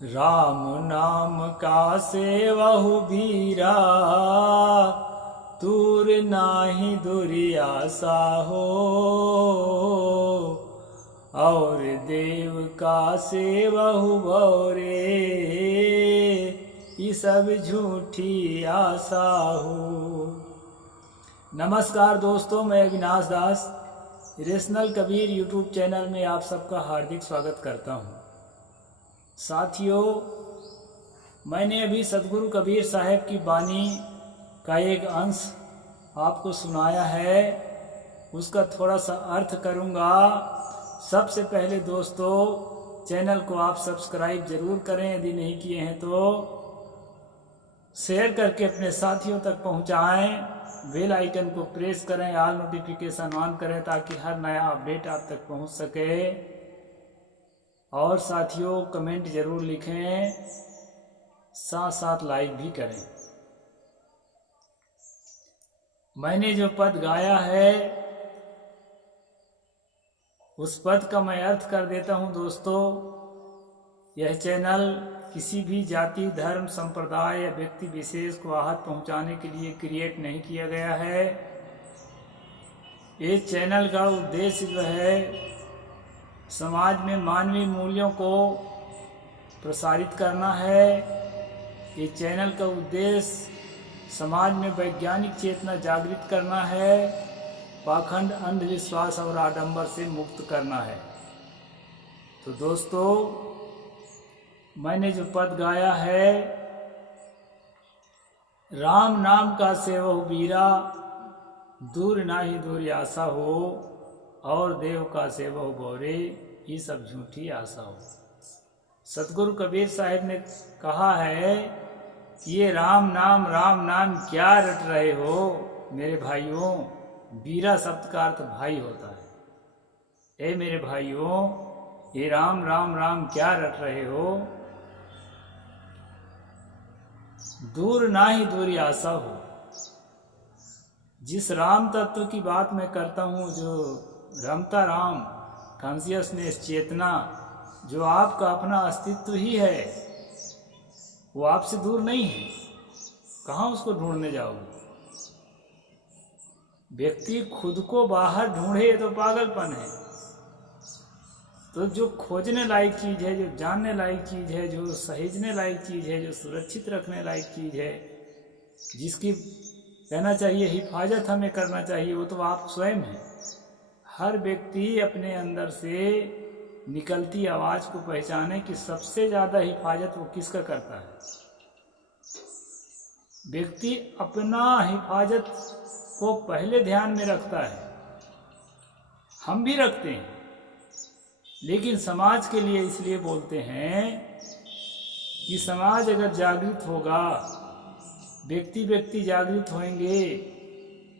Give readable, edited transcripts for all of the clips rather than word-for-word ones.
राम नाम का सेवहु बीरा, दूर नाही दुरियासा हो। और देव का सेवहु बौरे, ये सब झूठी आशा हो। नमस्कार दोस्तों, मैं अविनाश दास रेशनल कबीर यूट्यूब चैनल में आप सबका हार्दिक स्वागत करता हूं। साथियों, मैंने अभी सतगुरु कबीर साहब की वाणी का एक अंश आपको सुनाया है, उसका थोड़ा सा अर्थ करूंगा। सबसे पहले दोस्तों, चैनल को आप सब्सक्राइब जरूर करें, यदि नहीं किए हैं तो शेयर करके अपने साथियों तक पहुंचाएं। बेल आइकन को प्रेस करें, ऑल नोटिफिकेशन ऑन करें ताकि हर नया अपडेट आप तक पहुंच सके। और साथियों, कमेंट जरूर लिखें, साथ साथ लाइक भी करें। मैंने जो पद गाया है उस पद का मैं अर्थ कर देता हूं दोस्तों। यह चैनल किसी भी जाति, धर्म, संप्रदाय या व्यक्ति विशेष को आहत पहुंचाने के लिए क्रिएट नहीं किया गया है। इस चैनल का उद्देश्य जो है समाज में मानवीय मूल्यों को प्रसारित करना है। इस चैनल का उद्देश्य समाज में वैज्ञानिक चेतना जागृत करना है, पाखंड, अंधविश्वास और आडंबर से मुक्त करना है। तो दोस्तों, मैंने जो पद गाया है, राम नाम का सेवहु बीरा, दूर नाही दूर आशा हो। और देव का सेवहु बौरे, ये सब झूठी आशा हो। सतगुरु कबीर साहब ने कहा है कि ये राम नाम क्या रट रहे हो मेरे भाइयों। बीरा शब्द का अर्थ भाई होता है। ए मेरे भाइयों, ये राम क्या रट रहे हो। दूर नाही दूरी आशा हो। जिस राम तत्व की बात मैं करता हूँ, जो रमता राम कॉन्शियसनेस, चेतना, जो आपका अपना अस्तित्व ही है, वो आपसे दूर नहीं है। कहाँ उसको ढूंढने जाओगे। व्यक्ति खुद को बाहर ढूंढे तो पागलपन है। तो जो खोजने लायक चीज है, जो जानने लायक चीज है, जो सहेजने लायक चीज है, जो सुरक्षित रखने लायक चीज है, जिसकी कहना चाहिए हिफाजत हमें करना चाहिए, वो तो आप स्वयं हैं। हर व्यक्ति अपने अंदर से निकलती आवाज को पहचाने कि सबसे ज्यादा हिफाजत वो किसका करता है। व्यक्ति अपना हिफाजत को पहले ध्यान में रखता है। हम भी रखते हैं, लेकिन समाज के लिए इसलिए बोलते हैं कि समाज अगर जागृत होगा, व्यक्ति जागृत होंगे,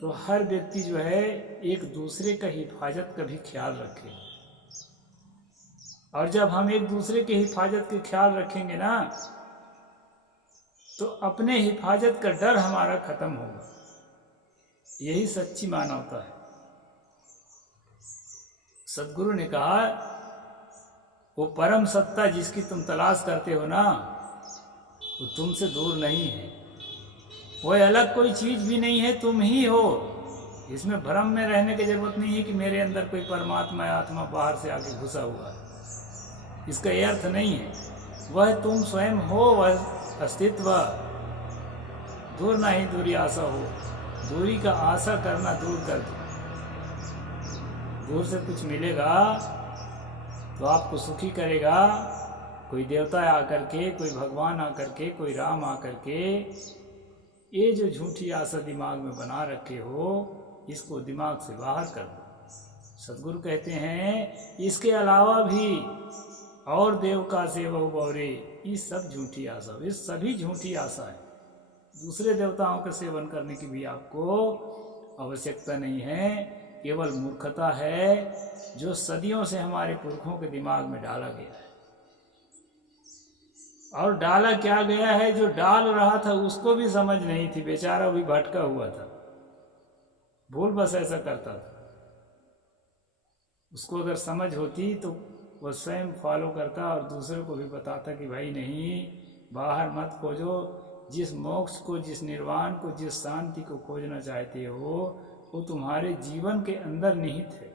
तो हर व्यक्ति जो है एक दूसरे का हिफाजत का भी ख्याल रखे। और जब हम एक दूसरे के हिफाजत के ख्याल रखेंगे ना, तो अपने हिफाजत का डर हमारा खत्म होगा। यही सच्ची मानवता है। सतगुरु ने कहा, वो परम सत्ता जिसकी तुम तलाश करते हो ना, वो तुमसे दूर नहीं है। वो अलग कोई चीज भी नहीं है, तुम ही हो। इसमें भ्रम में रहने की जरूरत नहीं है कि मेरे अंदर कोई परमात्मा या आत्मा बाहर से आके घुसा हुआ है। इसका यह अर्थ नहीं है। वह तुम स्वयं हो, वह अस्तित्व। दूर नहीं दूरी आशा हो। दूरी का आशा करना दूर कर दो। दूर से कुछ मिलेगा तो आपको सुखी करेगा। कोई देवता आकर के, कोई भगवान आकर के, कोई राम आकर के, ये जो झूठी आशा दिमाग में बना रखे हो, इसको दिमाग से बाहर कर दो। सतगुरु कहते हैं इसके अलावा भी और देव का सेवहु बौरे, ये सब झूठी आशा, ये सभी झूठी आशा है। दूसरे देवताओं का सेवन करने की भी आपको आवश्यकता नहीं है। केवल मूर्खता है जो सदियों से हमारे पुरखों के दिमाग में डाला गया है। और डाला क्या गया है, जो डाल रहा था उसको भी समझ नहीं थी, बेचारा भी भटका हुआ था। भूल बस ऐसा करता था। उसको अगर समझ होती तो वो स्वयं फॉलो करता और दूसरों को भी बताता कि भाई नहीं, बाहर मत खोजो, जिस मोक्ष को, जिस निर्वाण को, जिस शांति को खोजना चाहते हो वो तुम्हारे जीवन के अंदर निहित है,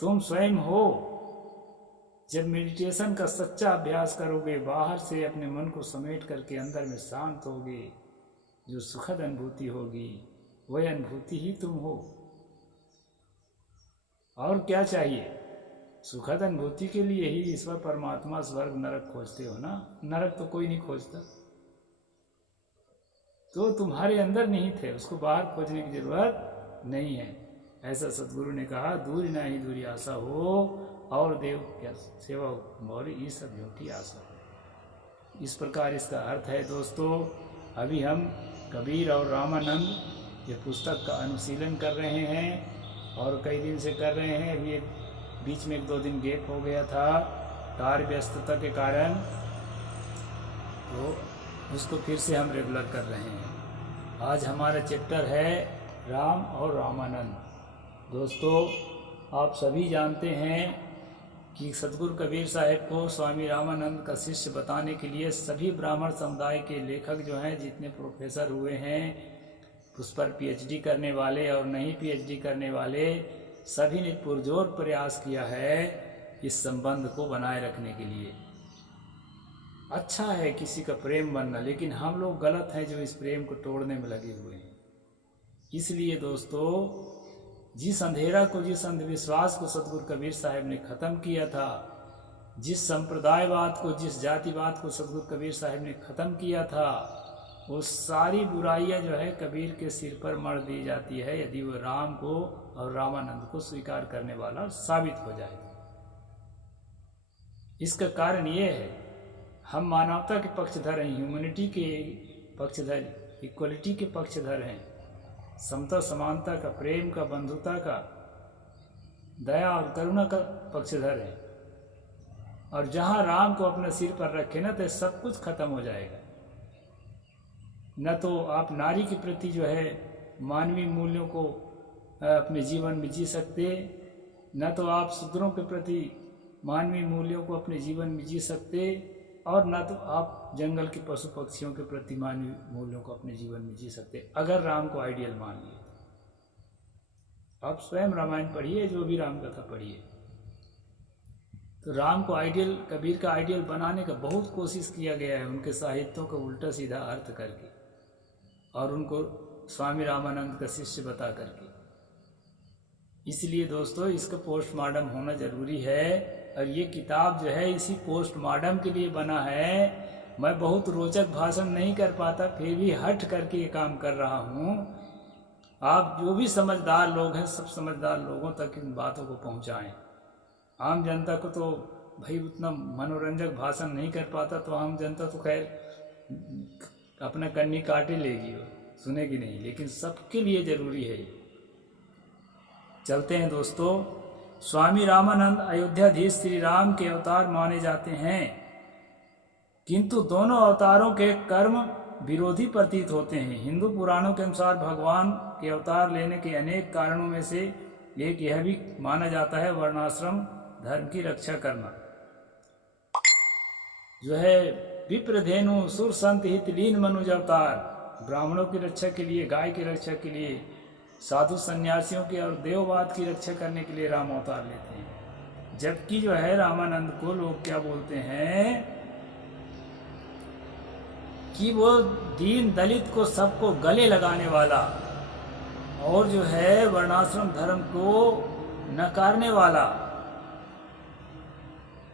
तुम स्वयं हो। जब मेडिटेशन का सच्चा अभ्यास करोगे, बाहर से अपने मन को समेट करके अंदर में शांत होगे, जो सुखद अनुभूति होगी वह अनुभूति ही तुम हो। और क्या चाहिए? सुखद अनुभूति के लिए ही ईश्वर परमात्मा स्वर्ग नरक खोजते हो ना। नरक तो कोई नहीं खोजता, तो तुम्हारे अंदर निहित है, उसको बाहर खोजने की जरूरत नहीं है। ऐसा सदगुरु ने कहा, दूर ना ही दूरी आशा हो और देव क्या सेवा मौरी, ये सब झूठी आशा हो। इस प्रकार इसका अर्थ है दोस्तों। अभी हम कबीर और रामानंद ये पुस्तक का अनुशीलन कर रहे हैं और कई दिन से कर रहे हैं। अभी बीच में 1-2 दिन गैप हो गया था कार्य व्यस्तता के कारण, तो उसको फिर से हम रेगुलर कर रहे हैं। आज हमारा चैप्टर है राम और रामानंद। दोस्तों, आप सभी जानते हैं कि सदगुरु कबीर साहब को स्वामी रामानंद का शिष्य बताने के लिए सभी ब्राह्मण समुदाय के लेखक जो हैं, जितने प्रोफेसर हुए हैं, उस पर पीएचडी करने वाले और नहीं पीएचडी करने वाले, सभी ने पुरजोर प्रयास किया है इस संबंध को बनाए रखने के लिए। अच्छा है किसी का प्रेम बनना, लेकिन हम लोग गलत हैं जो इस प्रेम को तोड़ने में लगे हुए हैं। इसलिए दोस्तों, जिस अंधेरा को, जिस अंधविश्वास को सदगुरु कबीर साहब ने ख़त्म किया था, जिस संप्रदायवाद को, जिस जातिवाद को सदगुरु कबीर साहब ने ख़त्म किया था, वो सारी बुराइयां जो है कबीर के सिर पर मढ़ दी जाती है यदि वो राम को और रामानंद को स्वीकार करने वाला साबित हो जाए। इसका कारण ये है, हम मानवता के पक्षधर हैं, ह्यूमैनिटी के पक्षधर, इक्वलिटी के पक्षधर हैं, समता समानता का, प्रेम का, बंधुता का, दया और करुणा का पक्षधर है। और जहाँ राम को अपने सिर पर रखे ना, तो सब कुछ खत्म हो जाएगा। न तो आप नारी के प्रति जो है मानवीय मूल्यों को अपने जीवन में जी सकते, न तो आप शूद्रों के प्रति मानवीय मूल्यों को अपने जीवन में जी सकते, और न तो आप जंगल के पशु पक्षियों के प्रति मानवीय मूल्यों को अपने जीवन में जी सकते, अगर राम को आइडियल मान लिए। आप स्वयं रामायण पढ़िए, जो भी राम कथा पढ़िए, तो राम को आइडियल, कबीर का आइडियल बनाने का बहुत कोशिश किया गया है, उनके साहित्यों का उल्टा सीधा अर्थ करके और उनको स्वामी रामानंद का शिष्य बता करके। इसलिए दोस्तों, इसका पोस्टमार्टम होना जरूरी है, और ये किताब जो है इसी पोस्टमार्टम के लिए बना है। मैं बहुत रोचक भाषण नहीं कर पाता, फिर भी हट करके ये काम कर रहा हूँ। आप जो भी समझदार लोग हैं, सब समझदार लोगों तक इन बातों को पहुँचाएं। आम जनता को तो भाई उतना मनोरंजक भाषण नहीं कर पाता, तो आम जनता तो खैर अपना कन्नी काटे लेगी, वो सुनेगी नहीं, लेकिन सबके लिए जरूरी है ये। चलते हैं दोस्तों। स्वामी रामानंद अयोध्याधीश श्री राम के अवतार माने जाते हैं, किंतु दोनों अवतारों के कर्म विरोधी प्रतीत होते हैं। हिंदू पुराणों के अनुसार भगवान के अवतार लेने के अनेक कारणों में से एक यह भी माना जाता है वर्णाश्रम धर्म की रक्षा करना। जो है विप्रधेनु सुर संत हित लीन मनुज अवतार, ब्राह्मणों की रक्षा के लिए, गाय की रक्षा के लिए, साधु सन्यासियों की और देववाद की रक्षा करने के लिए राम अवतार लेते हैं। जबकि जो है रामानंद को लोग क्या बोलते हैं कि वो दीन दलित को सबको गले लगाने वाला और जो है वर्णाश्रम धर्म को नकारने वाला,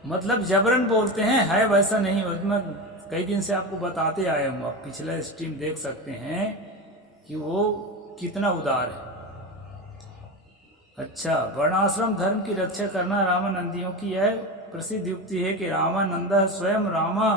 मतलब जबरन बोलते हैं, है वैसा नहीं। मैं कई दिन से आपको बताते आया हूँ, आप पिछला स्ट्रीम देख सकते हैं कि वो कितना उदार है। अच्छा, वर्णाश्रम धर्म की रक्षा करना रामानंदियों की यह प्रसिद्ध युक्ति है कि रामानंद स्वयं रामा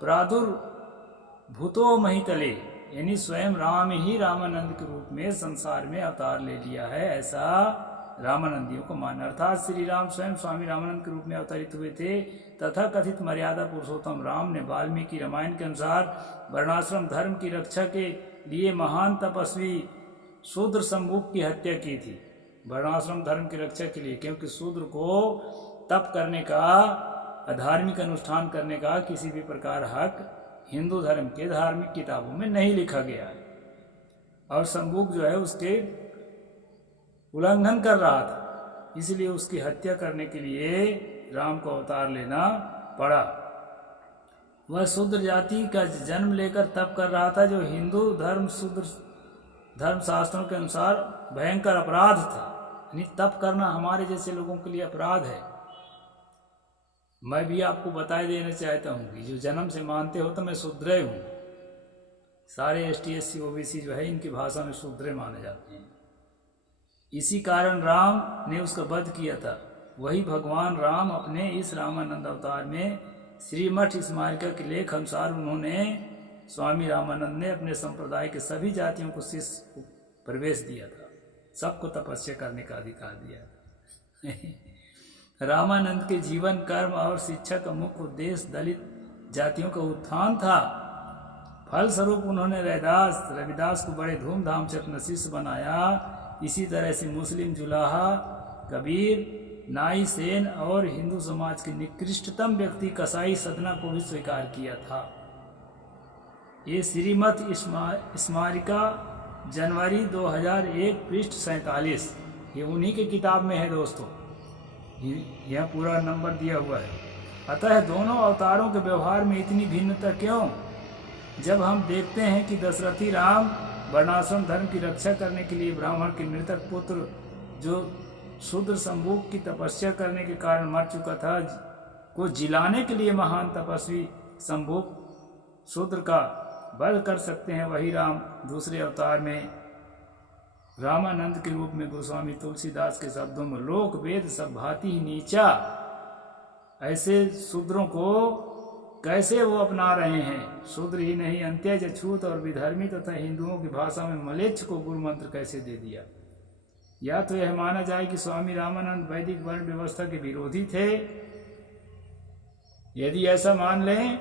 प्रादुर्भूतो महितले, यानी स्वयं राम ही रामानंद के रूप में संसार में अवतार ले लिया है, ऐसा रामानंदियों को मानना। अर्थात श्री राम स्वयं स्वामी रामानंद के रूप में अवतरित हुए थे। तथा कथित मर्यादा पुरुषोत्तम राम ने वाल्मीकि रामायण के अनुसार वर्णाश्रम धर्म की रक्षा के लिए महान तपस्वी शूद्र सम्मुख की हत्या की थी। वर्णाश्रम धर्म की रक्षा के लिए, क्योंकि शूद्र को तप करने का, अधार्मिक अनुष्ठान करने का किसी भी प्रकार हक हिंदू धर्म के धार्मिक किताबों में नहीं लिखा गया है। और शंबुक जो है उसके उल्लंघन कर रहा था, इसलिए उसकी हत्या करने के लिए राम को अवतार लेना पड़ा। वह शूद्र जाति का जन्म लेकर तप कर रहा था, जो हिंदू धर्म शूद्र धर्म शास्त्रों के अनुसार भयंकर अपराध था। यानी तप करना हमारे जैसे लोगों के लिए अपराध है। मैं भी आपको बता देना चाहता हूँ कि जो जन्म से मानते हो तो मैं शूद्र हूँ। सारे ST SC OBC जो है इनकी भाषा में शूद्र माने जाते हैं। इसी कारण राम ने उसका वध किया था। वही भगवान राम अपने इस रामानंद अवतार में श्रीमठ स्मारिका के लेख अनुसार उन्होंने स्वामी रामानंद ने अपने संप्रदाय के सभी जातियों को शिष्य को प्रवेश दिया था, सबको तपस्या करने का अधिकार दिया था। रामानंद के जीवन, कर्म और शिक्षा का मुख्य उद्देश्य दलित जातियों का उत्थान था। फलस्वरूप उन्होंने रविदास को बड़े धूमधाम से अपना शिष्य बनाया। इसी तरह से मुस्लिम जुलाहा, कबीर, नाई सेन और हिंदू समाज के निकृष्टतम व्यक्ति कसाई सदना को भी स्वीकार किया था। ये श्रीमत स्मारिका जनवरी 2001 पृष्ठ 47, ये उन्हीं के किताब में है दोस्तों। यह पूरा नंबर दिया हुआ है। अतः दोनों अवतारों के व्यवहार में इतनी भिन्नता क्यों? जब हम देखते हैं कि दशरथी राम वर्णाश्रम धर्म की रक्षा करने के लिए ब्राह्मण के मृतक पुत्र जो शूद्र शंबुक की तपस्या करने के कारण मर चुका था को जिलाने के लिए महान तपस्वी शंबुक शूद्र का वध कर सकते हैं, वही राम दूसरे अवतार में रामानंद के रूप में गोस्वामी तुलसीदास के शब्दों में लोक वेद सब भांति ही नीचा, ऐसे शूद्रों को कैसे वो अपना रहे हैं। शूद्र ही नहीं, अंत्यज, अछूत और विधर्मी तथा हिंदुओं की भाषा में मलेच्छ को गुरु मंत्र कैसे दे दिया। या तो यह माना जाए कि स्वामी रामानंद वैदिक वर्ण व्यवस्था के विरोधी थे। यदि ऐसा मान लें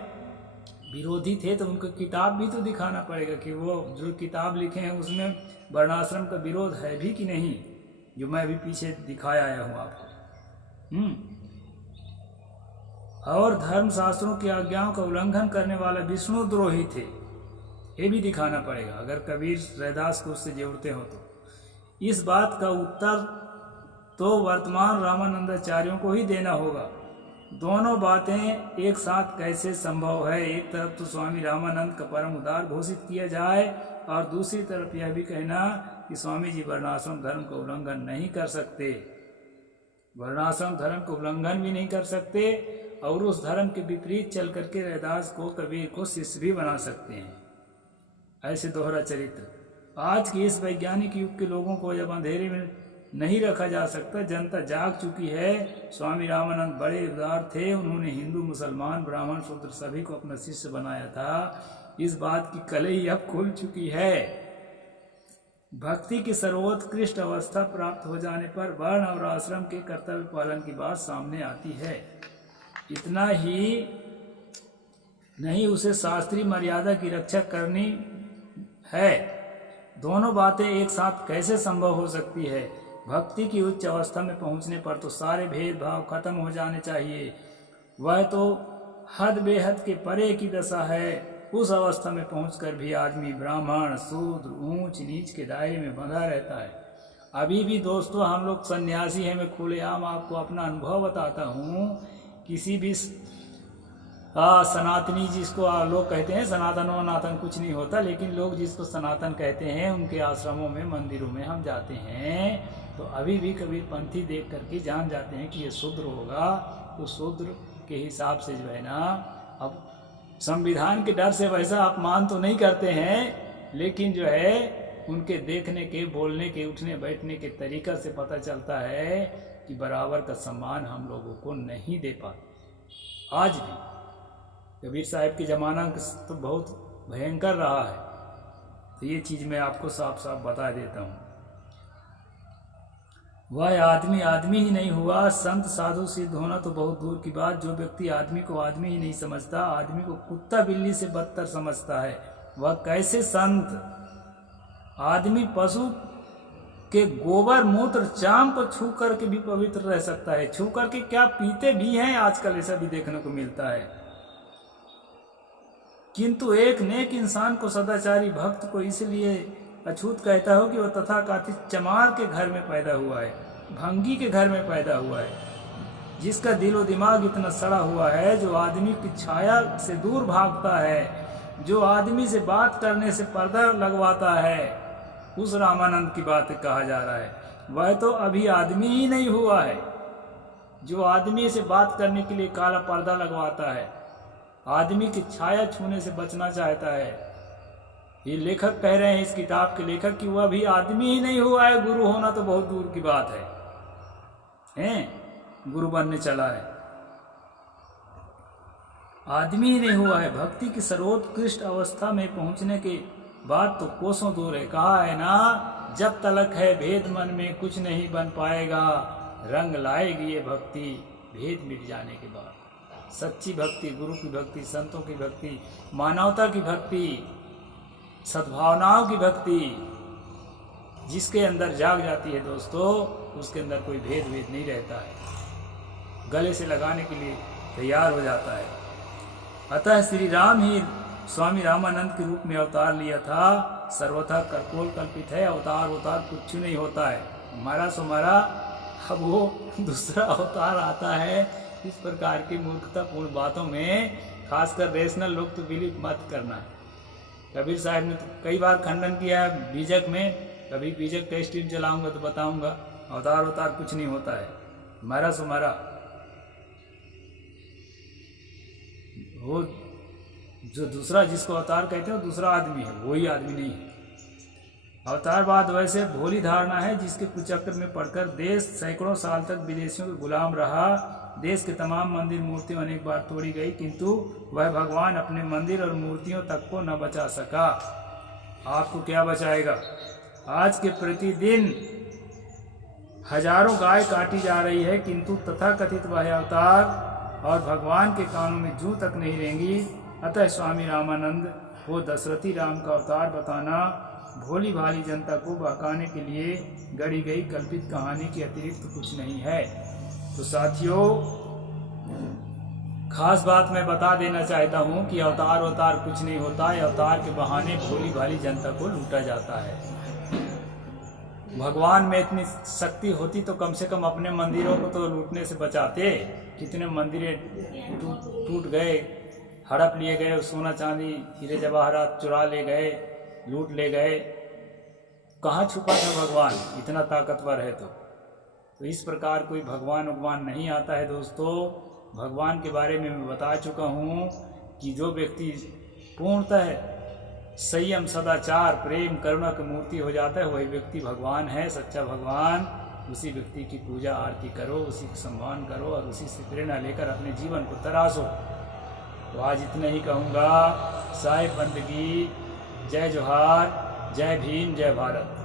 विरोधी थे तो उनको किताब भी तो दिखाना पड़ेगा कि वो जो किताब लिखे हैं उसमें वर्णाश्रम का विरोध है भी कि नहीं, जो मैं भी पीछे दिखाया आया हूँ आपको। और धर्म शास्त्रों की आज्ञाओं का उल्लंघन करने वाला विष्णु द्रोही थे, ये भी दिखाना पड़ेगा अगर कबीर रैदास को उससे जोड़ते हो तो। इस बात का उत्तर तो वर्तमान रामानंदाचार्यों को ही देना होगा। दोनों बातें एक साथ कैसे संभव है? एक तरफ तो स्वामी रामानंद का परम उदार घोषित किया जाए और दूसरी तरफ यह भी कहना कि स्वामी जी वर्णाश्रम धर्म का उल्लंघन नहीं कर सकते, वर्णाश्रम धर्म का उल्लंघन भी नहीं कर सकते और उस धर्म के विपरीत चल करके रैदास को, कबीर को शिष्य भी बना सकते हैं। ऐसे दोहरा चरित्र आज के इस वैज्ञानिक युग के लोगों को जब अंधेरे में नहीं रखा जा सकता, जनता जाग चुकी है। स्वामी रामानंद बड़े उदार थे, उन्होंने हिंदू, मुसलमान, ब्राह्मण, शूद्र सभी को अपना शिष्य बनाया था। इस बात की कलई अब खुल चुकी है। भक्ति की सर्वोत्कृष्ट अवस्था प्राप्त हो जाने पर वर्ण और आश्रम के कर्तव्य पालन की बात सामने आती है। इतना ही नहीं, उसे शास्त्रीय मर्यादा की रक्षा करनी है। दोनों बातें एक साथ कैसे संभव हो सकती है? भक्ति की उच्च अवस्था में पहुंचने पर तो सारे भेदभाव खत्म हो जाने चाहिए। वह तो हद बेहद के परे की दशा है। उस अवस्था में पहुंचकर भी आदमी ब्राह्मण, शूद्र, ऊंच नीच के दायरे में बंधा रहता है। अभी भी दोस्तों हम लोग सन्यासी हैं। मैं खुलेआम आपको अपना अनुभव बताता हूँ। किसी भी सनातनी, जिसको लोग कहते हैं सनातन वनातन कुछ नहीं होता, लेकिन लोग जिसको सनातन कहते हैं उनके आश्रमों में, मंदिरों में हम जाते हैं तो अभी भी कबीर पंथी देख करके जान जाते हैं कि ये शूद्र होगा। तो शूद्र के हिसाब से जो है ना, अब संविधान के डर से वैसा अपमान तो नहीं करते हैं, लेकिन जो है उनके देखने के, बोलने के, उठने बैठने के तरीका से पता चलता है कि बराबर का सम्मान हम लोगों को नहीं दे पाते। आज भी कबीर साहब के ज़माना तो बहुत भयंकर रहा है, तो ये चीज़ मैं आपको साफ साफ बता देता हूँ। वह आदमी आदमी ही नहीं हुआ, संत साधु सिद्ध होना तो बहुत दूर की बात। जो व्यक्ति आदमी को आदमी ही नहीं समझता, आदमी को कुत्ता बिल्ली से बदतर समझता है, वह कैसे संत? आदमी पशु कि गोबर मूत्र चाम को छू करके भी पवित्र रह सकता है। छू करके क्या, पीते भी हैं, आजकल ऐसा भी देखने को मिलता है। किंतु एक नेक इंसान को, सदाचारी भक्त को इसलिए अछूत कहता हो कि वह तथाकथित चमार के घर में पैदा हुआ है, भंगी के घर में पैदा हुआ है, जिसका दिलो दिमाग इतना सड़ा हुआ है, जो आदमी की छाया से दूर भागता है, जो आदमी से बात करने से पर्दा लगवाता है, उस रामानंद की बात कहा जा रहा है। वह तो अभी आदमी ही नहीं हुआ है, जो आदमी से बात करने के लिए काला पर्दा लगवाता है, आदमी की छाया छूने से बचना चाहता है। ये लेखक कह रहे हैं, इस किताब के लेखक, कि वह भी आदमी ही नहीं हुआ है, गुरु होना तो बहुत दूर की बात है, गुरु बनने चला है, आदमी ही नहीं हुआ है। भक्ति की सर्वोत्कृष्ट अवस्था में पहुंचने के बाद तो कोसों दूर है। कहा है ना, जब तलक है भेद मन में कुछ नहीं बन पाएगा, रंग लाएगी ये भक्ति भेद मिट जाने के बाद। सच्ची भक्ति, गुरु की भक्ति, संतों की भक्ति, मानवता की भक्ति, सद्भावनाओं की भक्ति जिसके अंदर जाग जाती है दोस्तों, उसके अंदर कोई भेद नहीं रहता है, गले से लगाने के लिए तैयार हो जाता है। अतः श्री राम ही स्वामी रामानंद के रूप में अवतार लिया था। सर्वथा कर्पोल कल्पित है, अवतार कुछ नहीं होता है, हमारा सुमारा। अब वो दूसरा अवतार आता है। इस प्रकार की मूर्खतापूर्ण बातों में खासकर रेशनल लोग तो बिलीव मत करना। कबीर साहब ने तो कई बार खंडन किया है बीजक में, कभी बीजक का स्ट्रीम चलाऊंगा तो बताऊंगा, अवतार कुछ नहीं होता है, हमारा सुमारा। वो जो दूसरा जिसको अवतार कहते हैं वो दूसरा आदमी है, वही आदमी नहीं है। अवतारवाद वैसे भोली धारणा है जिसके कुचक्र में पड़कर देश सैकड़ों साल तक विदेशियों के गुलाम रहा। देश के तमाम मंदिर मूर्तियां अनेक बार तोड़ी गई, किंतु वह भगवान अपने मंदिर और मूर्तियों तक को न बचा सका। आपको क्या बचाएगा? आज के प्रतिदिन हजारों गाय काटी जा रही है, किंतु तथाकथित वह अवतार और भगवान के कानों में जूं तक नहीं रहेंगी। अतः स्वामी रामानंद को दशरथी राम का अवतार बताना भोली भाली जनता को बहकाने के लिए गढ़ी गई कल्पित कहानी के अतिरिक्त कुछ नहीं है। तो साथियों, खास बात मैं बता देना चाहता हूँ कि अवतार कुछ नहीं होता है। अवतार के बहाने भोली भाली जनता को लूटा जाता है। भगवान में इतनी शक्ति होती तो कम से कम अपने मंदिरों को तो लूटने से बचाते। कितने मंदिरें टूट गए, हड़प लिए गए, सोना चांदी हीरे जवाहरात चुरा ले गए, लूट ले गए। कहाँ छुपा था भगवान? इतना ताकतवर है तो इस प्रकार कोई भगवान नहीं आता है दोस्तों। भगवान के बारे में मैं बता चुका हूँ कि जो व्यक्ति पूर्णतः संयम, सदाचार, प्रेम, करुणा की मूर्ति हो जाता है, वही व्यक्ति भगवान है, सच्चा भगवान। उसी व्यक्ति की पूजा आरती करो, उसी का सम्मान करो और उसी से प्रेरणा लेकर अपने जीवन को तराशो। तो आज इतना ही कहूँगा। साहिब बंदगी, जय जोहार, जय भीम, जय भारत।